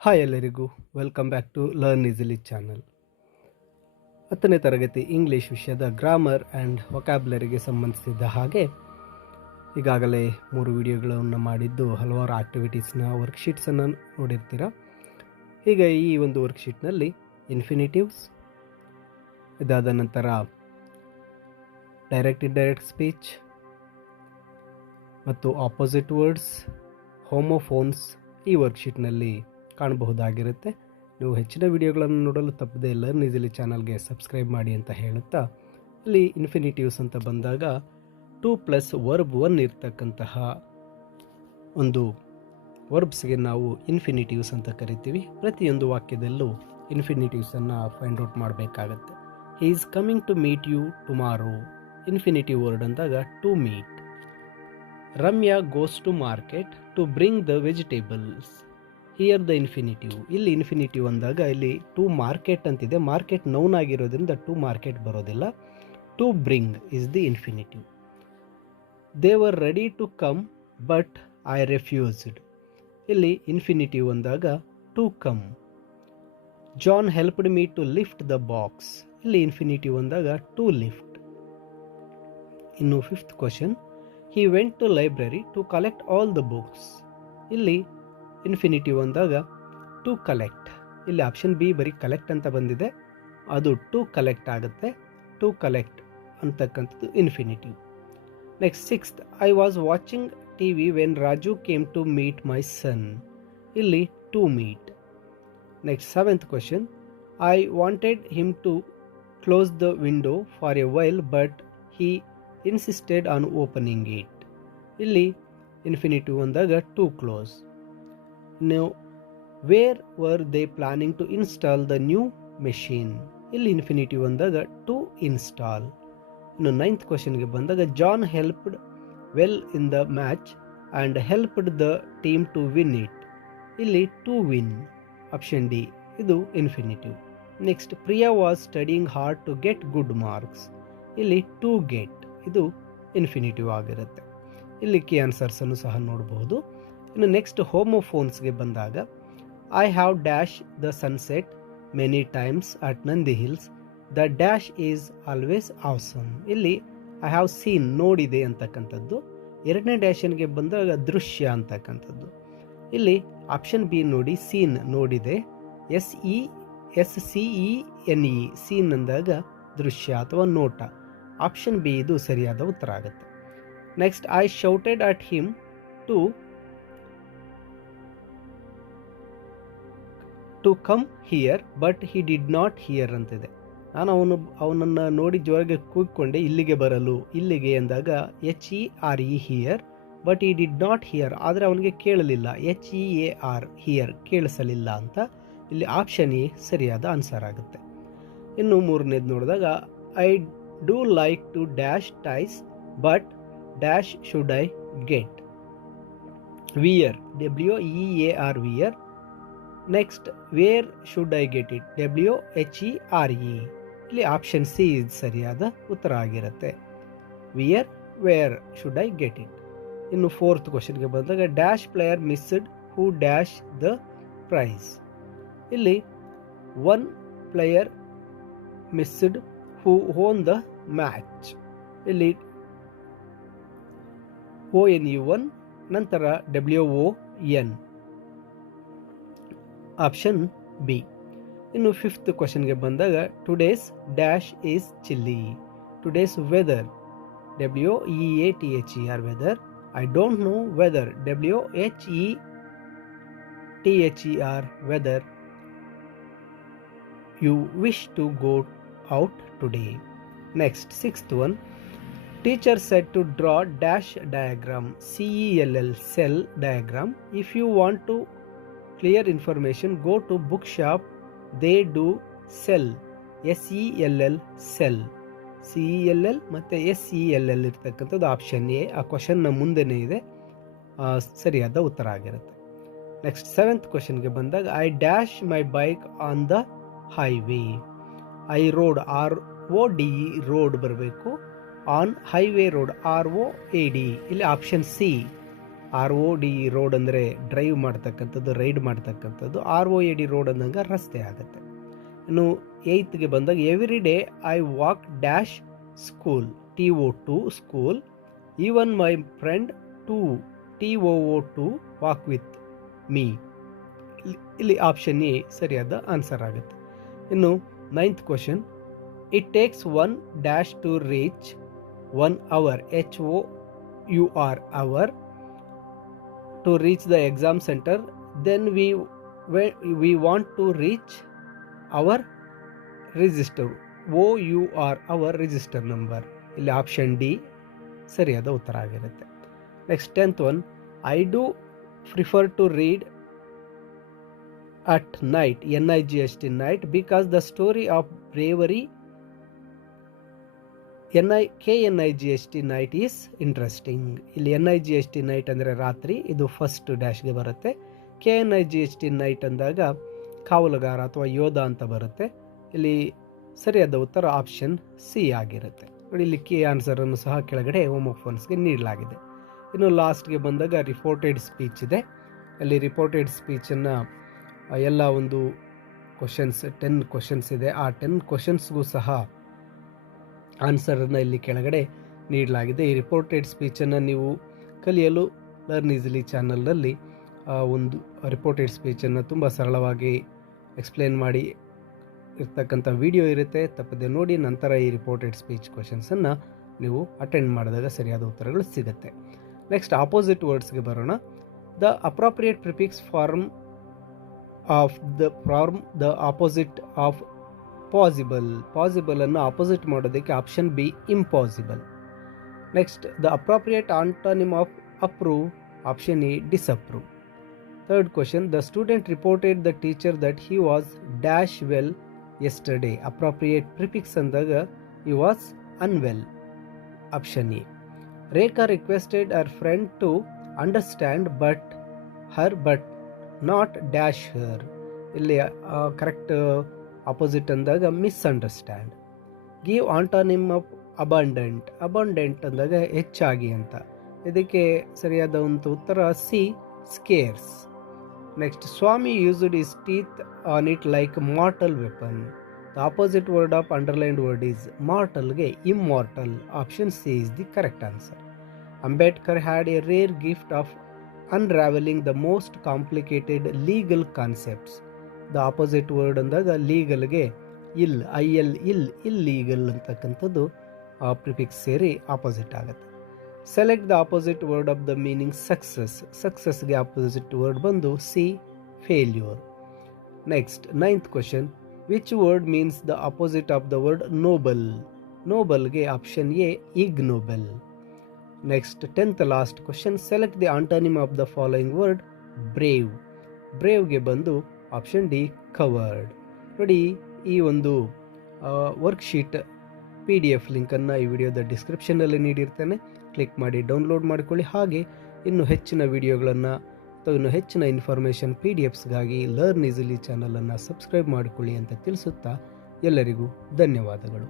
Hi ಎಲ್ಲರಿಗೂ welcome back to learn easily channel. 10ನೇ ತರಗತಿ ಇಂಗ್ಲೀಷ್ ವಿಷಯದ ಗ್ರಾಮರ್ ಆ್ಯಂಡ್ ವೊಕ್ಯಾಬ್ಯುಲರಿಗೆ ಸಂಬಂಧಿಸಿದ ಹಾಗೆ ಈಗಾಗಲೇ 3 ವಿಡಿಯೋಗಳನ್ನು ಮಾಡಿದ್ದು ಹಲವಾರು ಆಕ್ಟಿವಿಟೀಸ್ನ ವರ್ಕ್ಶೀಟ್ಸನ್ನು ನೋಡಿರ್ತೀರ. ಈಗ ಈ ಒಂದು ವರ್ಕ್ಶೀಟ್ನಲ್ಲಿ ಇನ್ಫಿನಿಟಿವ್ಸ್, ಇದಾದ ನಂತರ ಡೈರೆಕ್ಟ್ ಇಂಡೈರೆಕ್ಟ್ ಸ್ಪೀಚ್ ಮತ್ತು ಆಪೋಸಿಟ್ ವರ್ಡ್ಸ್, ಹೋಮೋಫೋನ್ಸ್ ಈ ವರ್ಕ್ಶೀಟ್ನಲ್ಲಿ ಕಾಣಬಹುದಾಗಿರುತ್ತೆ. ನೀವು ಹೆಚ್ಚಿನ ವಿಡಿಯೋಗಳನ್ನು ನೋಡಲು ತಪ್ಪದೆ ಲರ್ನ್ ಈಸಿಲಿ ಚಾನಲ್ಗೆ ಸಬ್ಸ್ಕ್ರೈಬ್ ಮಾಡಿ ಅಂತ ಹೇಳುತ್ತಾ, ಇಲ್ಲಿ ಇನ್ಫಿನಿಟಿವ್ಸ್ ಅಂತ ಬಂದಾಗ 2+ ವರ್ಬ್ 1 ಇರ್ತಕ್ಕಂತಹ ಒಂದು ವರ್ಬ್ಸ್ಗೆ ನಾವು ಇನ್ಫಿನಿಟಿವ್ಸ್ ಅಂತ ಕರಿತೀವಿ. ಪ್ರತಿಯೊಂದು ವಾಕ್ಯದಲ್ಲೂ ಇನ್ಫಿನಿಟಿವ್ಸನ್ನು ಫೈಂಡ್ ಔಟ್ ಮಾಡಬೇಕಾಗತ್ತೆ. He is coming to meet you tomorrow, infinitive word ಅಂದಾಗ to meet. Ramya goes to market to bring the vegetables, here the infinitive. ಇಲ್ಲಿ ಇನ್ಫಿನಿಟಿವ್ ಅಂದಾಗ ಇಲ್ಲಿ ಟು ಮಾರ್ಕೆಟ್ ಅಂತಿದೆ, ಮಾರ್ಕೆಟ್ ನೌನ್ ಆಗಿರೋದ್ರಿಂದ ಟು ಮಾರ್ಕೆಟ್ ಬರೋದಿಲ್ಲ. To bring is the infinitive. They were ready to come but I refused, ಇಲ್ಲಿ infinitive ಅಂದಾಗ to come. John helped me to lift the box, ಇಲ್ಲಿ infinitive ಅಂದಾಗ to lift. ಇನ್ನು 5th question, he went to library to collect all the books, ಇಲ್ಲಿ infinitive ಅಂದಾಗ to collect. ಇಲ್ಲಿ option B ಬರೀ collect ಅಂತ ಬಂದಿದೆ, ಅದು ಟು ಕಲೆಕ್ಟ್ ಆಗುತ್ತೆ. ಟು ಕಲೆಕ್ಟ್ ಅಂತಕ್ಕಂಥದ್ದು infinitive. Next 6th, I was watching TV when Raju came to meet my son, ಇಲ್ಲಿ to meet. Next 7th question, I wanted him to close the window for a while but he insisted on opening it, ಇಲ್ಲಿ infinitive ಅಂದಾಗ to close. Now, where were they planning to install the new machine, ಇಲ್ಲಿ infinitive ಅಂದಾಗ to install. ಇನ್ನು 9th ಕ್ವಶನ್ಗೆ ಬಂದಾಗ John helped well in the match and helped the team to win it, ಇಲ್ಲಿ to win. Option D ಇದು infinitive. Next, Priya was studying hard to get good marks, ಇಲ್ಲಿ to get ಇದು infinitive ಆಗಿರುತ್ತೆ. ಇಲ್ಲಿ key ಆನ್ಸರ್ಸನ್ನು ಸಹ ನೋಡಬಹುದು. ಇನ್ನು ನೆಕ್ಸ್ಟ್ ಹೋಮೋಫೋನ್ಸ್ಗೆ ಬಂದಾಗ, I have dash the sunset many times at Nandi hills, the dash is always awesome, ಇಲ್ಲಿ ಐ ಹ್ಯಾವ್ ಸೀನ್ ನೋಡಿದೆ ಅಂತಕ್ಕಂಥದ್ದು. 2ನೇ ಡ್ಯಾಶನ್ಗೆ ಬಂದಾಗ ದೃಶ್ಯ ಅಂತಕ್ಕಂಥದ್ದು. ಇಲ್ಲಿ ಆಪ್ಷನ್ ಬಿ ನೋಡಿ, ಸೀನ್ ನೋಡಿದೆ, SENE ಸೀನ್ ಅಂದಾಗ ದೃಶ್ಯ ಅಥವಾ ನೋಟ. ಆಪ್ಷನ್ ಬಿ ಇದು ಸರಿಯಾದ ಉತ್ತರ ಆಗುತ್ತೆ. Next, I shouted at him to come here but he did not hear ಅಂತಿದೆ. ನಾನು ಅವನನ್ನು ನೋಡಿ ಜೋರಾಗಿ ಕೂಗಿಕೊಂಡೆ ಇಲ್ಲಿಗೆ ಬರಲು, ಇಲ್ಲಿಗೆ ಎಂದಾಗ HERE here, but he did not here ಆದರೆ ಅವನಿಗೆ ಕೇಳಲಿಲ್ಲ, HEAR ಹಿಯರ್ ಕೇಳಿಸಲಿಲ್ಲ ಅಂತ. ಇಲ್ಲಿ ಆಪ್ಷನ್ ಎ ಸರಿಯಾದ ಆನ್ಸರ್ ಆಗುತ್ತೆ. ಇನ್ನು 3ನೇದು ನೋಡಿದಾಗ, I do like to dash ties but dash should I get, wear WEAR wear. Next, where should I get it, WHERE, ಇಲ್ಲಿ ಆಪ್ಷನ್ ಸಿ ಇದು ಸರಿಯಾದ ಉತ್ತರ ಆಗಿರುತ್ತೆ. Wear where should I get it. ಇನ್ನು 4th ಕ್ವಶನ್ಗೆ ಬಂದಾಗ, dash player missed who dash the prize, ಇಲ್ಲಿ 1 player missed who won the match, ಇಲ್ಲಿ ONE ನಂತರ WON, ಆಪ್ಷನ್ ಬಿ. ಇನ್ನು 5th ಕ್ವಶನ್ಗೆ ಬಂದಾಗ, today's dash is chilli, today's weather WEATHER weather, I don't know whether WHETHER whether, you wish to go out today. Next 6th one, teacher said to draw dash diagram, CELL cell diagram. If you want to clear information, go to bookshop, they do sell, SELL sell, CELL ಮತ್ತು SELL ಇರ್ತಕ್ಕಂಥದ್ದು option A. ಆ ಕ್ವಶನ್ನ ಮುಂದೆನೇ ಇದೆ, ಸರಿಯಾದ ಉತ್ತರ ಆಗಿರುತ್ತೆ. Next 7th ಕ್ವಶನ್ಗೆ ಬಂದಾಗ, I dash my bike on the highway, I rode RODE rode ಬರಬೇಕು, ಆನ್ ಹೈವೇ ರೋಡ್ ROAD, ಇಲ್ಲಿ ಆಪ್ಷನ್ ಸಿ ROD ರೋಡ್ ಅಂದರೆ ಡ್ರೈವ್ ಮಾಡ್ತಕ್ಕಂಥದ್ದು, ರೈಡ್ ಮಾಡ್ತಕ್ಕಂಥದ್ದು. ROAD ರೋಡ್ ಅಂದಂಗೆ ರಸ್ತೆ ಆಗುತ್ತೆ. ಇನ್ನು 8ಗೆ ಬಂದಾಗ every day I walk dash school, TO2 school, even my friend TOO2 walk with me. ಇಲ್ಲಿ ಆಪ್ಷನ್ ಎ ಸರಿಯಾದ ಆನ್ಸರ್ ಆಗುತ್ತೆ. ಇನ್ನು 9th ಕ್ವಶನ್, it takes 1 dash to reach 1 hour, HOUR hour, to reach the exam center, then we want to reach our register, OUR our register number. ಇಲ್ಲಿ option D ಸರಿಯಾದ ಉತ್ತರ ಆಗಿರುತ್ತೆ. Next 10th one, I do prefer to read at night, NIGHT night, because the story of bravery, KNIGHT night is interesting. ಇಲ್ಲಿ NIGHT night ಅಂದರೆ ರಾತ್ರಿ, ಇದು first ಡ್ಯಾಶ್ಗೆ ಬರುತ್ತೆ. KNIGHT night ಅಂದಾಗ ಕಾವಲುಗಾರ ಅಥವಾ ಯೋಧ ಅಂತ ಬರುತ್ತೆ. ಇಲ್ಲಿ ಸರಿಯಾದ ಉತ್ತರ ಆಪ್ಷನ್ ಸಿ ಆಗಿರುತ್ತೆ. ನೋಡಿ, ಇಲ್ಲಿ ಕೀ ಆನ್ಸರನ್ನು ಸಹ ಕೆಳಗಡೆ ಹೋಮೋಫೋನ್ಸ್ಗೆ ನೀಡಲಾಗಿದೆ. ಇನ್ನು ಲಾಸ್ಟ್ಗೆ ಬಂದಾಗ ರಿಪೋರ್ಟೆಡ್ ಸ್ಪೀಚ್ ಇದೆ. ಅಲ್ಲಿ ರಿಪೋರ್ಟೆಡ್ ಸ್ಪೀಚನ್ನು ಎಲ್ಲ ಒಂದು ಕ್ವಶನ್ಸ್ 10 ಕ್ವಶನ್ಸ್ ಇದೆ. ಆ 10 ಕ್ವಶನ್ಸ್ಗೂ ಸಹ ಆನ್ಸರನ್ನು ಇಲ್ಲಿ ಕೆಳಗಡೆ ನೀಡಲಾಗಿದೆ. ಈ ರಿಪೋರ್ಟೆಡ್ ಸ್ಪೀಚನ್ನು ನೀವು ಕಲಿಯಲು ಲರ್ನ್ ಈಸಿಲಿ ಚಾನಲ್ನಲ್ಲಿ ಒಂದು ರಿಪೋರ್ಟೆಡ್ ಸ್ಪೀಚನ್ನು ತುಂಬ ಸರಳವಾಗಿ ಎಕ್ಸ್ಪ್ಲೇನ್ ಮಾಡಿ ಇರ್ತಕ್ಕಂಥ ವಿಡಿಯೋ ಇರುತ್ತೆ. ತಪ್ಪದೆ ನೋಡಿ, ನಂತರ ಈ ರಿಪೋರ್ಟೆಡ್ ಸ್ಪೀಚ್ ಕ್ವಶನ್ಸನ್ನು ನೀವು ಅಟೆಂಡ್ ಮಾಡಿದಾಗ ಸರಿಯಾದ ಉತ್ತರಗಳು ಸಿಗುತ್ತೆ. ನೆಕ್ಸ್ಟ್ ಆಪೋಸಿಟ್ ವರ್ಡ್ಸ್ಗೆ ಬರೋಣ. The appropriate prefix form of the opposite of possible. Possible ಅನ್ನು ಆಪೋಸಿಟ್ ಮಾಡೋದಕ್ಕೆ option B impossible. Next the appropriate antonym of approve, option A disapprove. Third question, the student reported the teacher that he was dash well yesterday. Appropriate prefix ಅಂದಾಗ he was unwell, option A. Rekha requested her friend to understand but not dash her. ಇಲ್ಲಿ correct opposite ಅಂದಾಗ misunderstand. Give antonym of abundant. Abundant ಅಂದಾಗ ಹೆಚ್ಚಾಗಿ ಅಂತ. ಇದಕ್ಕೆ ಸರಿಯಾದ ಒಂದು ಉತ್ತರ C, scarce. Next, Swami used his teeth on it like mortal weapon. The opposite word of underlined word is ಮಾರ್ಟಲ್ಗೆ immortal, option C is the correct answer. Ambedkar had a rare gift of unraveling the most complicated legal concepts. The opposite word ಅಂದಾಗ ಲೀಗಲ್ಗೆ illegal ಅಂತಕ್ಕಂಥದ್ದು prefix ಸೇರಿ opposite ಆಗುತ್ತೆ. Select the opposite word of the meaning success. ಸಕ್ಸಸ್ಗೆ opposite word ಬಂದು C, failure. Next 9th question, which word means the opposite of the word noble. ನೋಬಲ್ಗೆ option A ignoble. Next 10th last question, select the antonym of the following word brave. ಬ್ರೇವ್ಗೆ ಬಂದು option D covered. ನೋಡಿ, ಈ ಒಂದು worksheet PDF ಲಿಂಕನ್ನು ಈ ವಿಡಿಯೋದ ಡಿಸ್ಕ್ರಿಪ್ಷನ್ನಲ್ಲಿ ನೀಡಿರ್ತೇನೆ. Click ಮಾಡಿ ಡೌನ್ಲೋಡ್ ಮಾಡಿಕೊಳ್ಳಿ. ಹಾಗೆ ಇನ್ನೂ ಹೆಚ್ಚಿನ ವಿಡಿಯೋಗಳನ್ನು ಅಥವಾ ಇನ್ನೂ ಹೆಚ್ಚಿನ ಇನ್ಫಾರ್ಮೇಷನ್ PDFsಗಾಗಿ ಲರ್ನ್ ಈಸಿಲಿ ಚಾನಲನ್ನು ಸಬ್ಸ್ಕ್ರೈಬ್ ಮಾಡಿಕೊಳ್ಳಿ ಅಂತ ತಿಳಿಸುತ್ತಾ ಎಲ್ಲರಿಗೂ ಧನ್ಯವಾದಗಳು.